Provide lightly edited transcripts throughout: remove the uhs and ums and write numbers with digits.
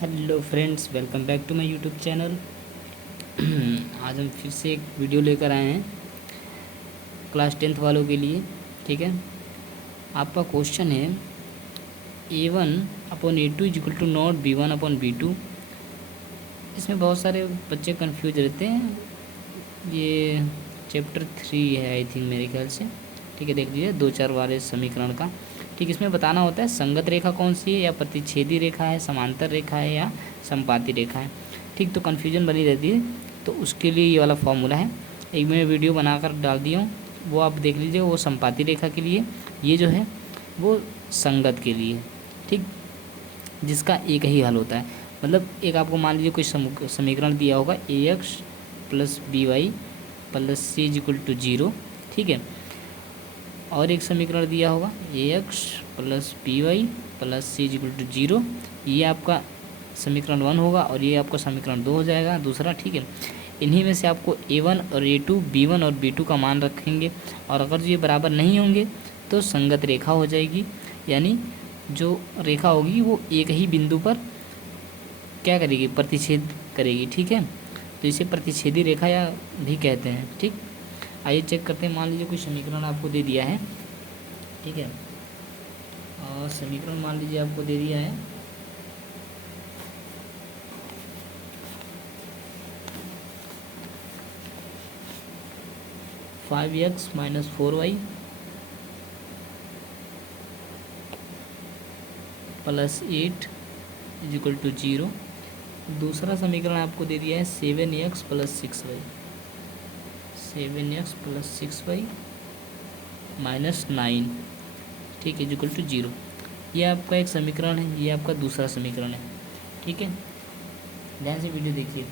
Hello friends, welcome back to my YouTube channel. आज हम फिर से एक वीडियो लेकर आए हैं क्लास 10th वालों के लिए। ठीक है, आपका क्वेश्चन है A1/A2 is equal to not B1/B2। इसमें बहुत सारे बच्चे कंफ्यूज रहते हैं। ये चैप्टर 3 है आई थिंक, मेरे ख्याल से। ठीक है, देख लीजिए 2-4 वाले समीकरण का। ठीक, इसमें बताना होता है संगत रेखा कौन सी है, या प्रतिच्छेदी रेखा है, समांतर रेखा है, या समपाती रेखा है। ठीक, तो कन्फ्यूजन बनी रहती है, तो उसके लिए ये वाला फॉर्मूला है। एक मैं वीडियो बनाकर डाल दिया हूँ, वो आप देख लीजिए। वो समपाती रेखा के लिए, ये जो है वो संगत के लिए। ठीक, जिसका एक ही हल होता है। मतलब एक आपको मान लीजिए कोई समीकरण दिया होगा AX + BY + C = 0। ठीक है, और एक समीकरण दिया होगा AX + BY + C = 0। ये आपका समीकरण 1 होगा, और ये आपका समीकरण 2 हो जाएगा दूसरा। ठीक है, इन्हीं में से आपको A1 और A2, B1 और B2 का मान रखेंगे, और अगर ये बराबर नहीं होंगे तो संगत रेखा हो जाएगी। यानी जो रेखा होगी वो एक ही बिंदु पर क्या करेगी, प्रतिच्छेद करेगी। ठीक है, तो इसे प्रतिच्छेदी रेखा या भी कहते हैं। ठीक, आइए चेक करते हैं। मान लीजिए कोई समीकरण आपको दे दिया है। ठीक है, और समीकरण मान लीजिए आपको दे दिया है 5x - 4y + 8 = 0। दूसरा समीकरण आपको दे दिया है 7x + 6y, 7x + 6y - 9। ठीक है, = 0। ये आपका एक समीकरण है, ये आपका दूसरा समीकरण है। ठीक है, ध्यान से वीडियो देखिए।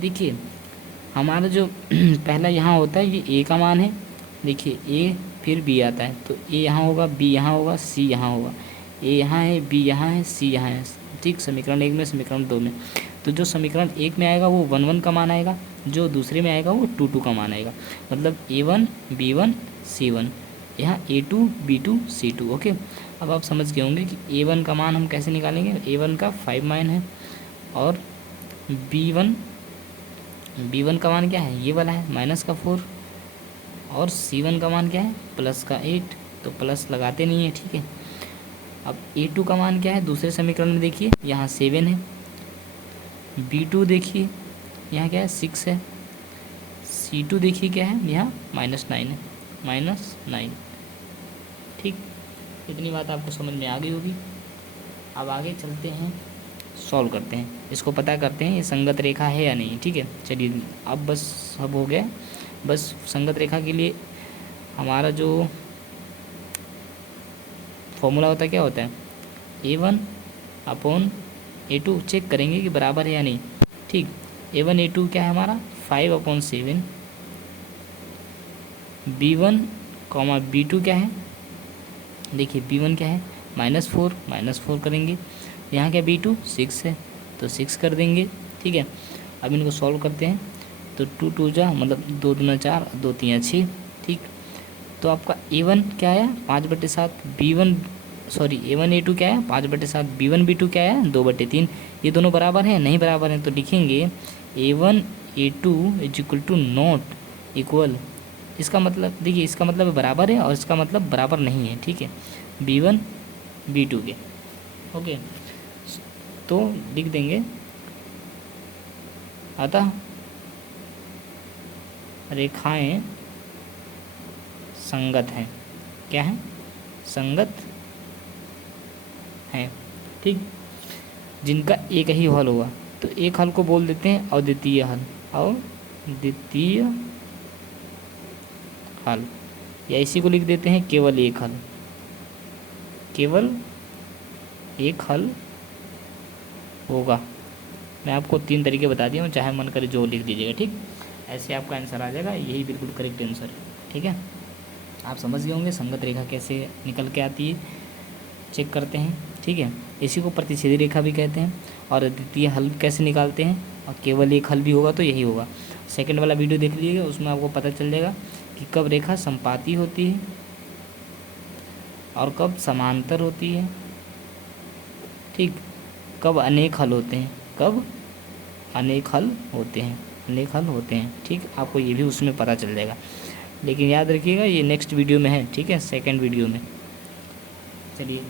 देखिए हमारा जो पहला यहाँ होता है, ये A का मान है। देखिए A, फिर B आता है, तो A यहाँ होगा, B यहाँ होगा, C यहाँ होगा। A यहाँ है, B यहाँ है, C यहाँ है। ठीक, समीकरण 1 में, समीकरण 2 में। तो जो समीकरण 1 में आएगा वो 1 1 का मान आएगा, जो दूसरे में आएगा वो 2 2 का मान आएगा। मतलब A1 B1 C1, यहाँ A2 B2 C2। ओके, अब आप समझ गए होंगे कि A1 का मान हम कैसे निकालेंगे। A1 का 5 मान है, और B1 का मान क्या है, ये वाला है, -4। और C1 का मान क्या है, +8। तो प्लस लगाते नहीं है। ठीक है, अब A2 का मान क्या है, दूसरे समीकरण में देखिए, यहाँ 7 है। B2 देखिए, यहाँ क्या है, 6 है। C2 देखिए क्या है, यहाँ -9 है, -9। ठीक, इतनी बात आपको समझ में आ गई होगी। अब आगे चलते हैं, सॉल्व करते हैं, इसको पता करते हैं ये संगत रेखा है या नहीं। ठीक है, चलिए अब बस सब हो गया। बस संगत रेखा के लिए हमारा जो फॉर्मूला होता है, क्या होता है, A1/A2 चेक करेंगे कि बराबर है या नहीं। ठीक, A1 A2 क्या है हमारा, 5/7। B1, B2 क्या है, देखिए B1 क्या है, -4, -4 करेंगे। यहाँ क्या B2 6 है, तो 6 कर देंगे। ठीक है, अब इनको सॉल्व करते हैं, तो 2 2 जा मतलब 2 दूना 4, 2 3 6। ठीक, तो आपका A1 क्या आया, 5/7। B1 सॉरी A1 A2 क्या है, 5/7। B1 B2 क्या है, 2/3। ये दोनों बराबर हैं, नहीं बराबर हैं, तो लिखेंगे A1 A2 = नॉट इक्वल। इसका मतलब देखिए, इसका मतलब बराबर है, और इसका मतलब बराबर नहीं है। ठीक है, B1 B2 के। ओके, तो लिख देंगे, अतः रेखाएं संगत हैं। क्या है, संगत हैं। ठीक, जिनका एक ही हल होगा, तो एक हल को बोल देते हैं अद्वितीय हल, अद्वितीय हल, या इसी को लिख देते हैं केवल एक हल। केवल एक हल होगा। मैं आपको 3 तरीके बता दिया हूँ, चाहे मन करे जो लिख दीजिएगा। ठीक, ऐसे आपका आंसर आ जाएगा, यही बिल्कुल करेक्ट आंसर है। ठीक है, आप समझ गए होंगे संगत रेखा कैसे निकल के आती है, चेक करते हैं। ठीक है, इसी को प्रतिच्छेदी रेखा भी कहते हैं। और अद्वितीय हल कैसे निकालते हैं, और केवल एक हल भी होगा तो यही होगा। सेकंड वाला वीडियो देख लीजिएगा, उसमें आपको पता चल जाएगा कि कब रेखा समपाती होती है और कब समांतर होती है। ठीक, कब अनेक हल होते हैं, कब अनेक हल होते हैं, अनेक हल होते हैं। ठीक, आपको ये भी उसमें पता चल जाएगा। लेकिन याद रखिएगा ये नेक्स्ट वीडियो में है, ठीक है, सेकंड वीडियो में। चलिए।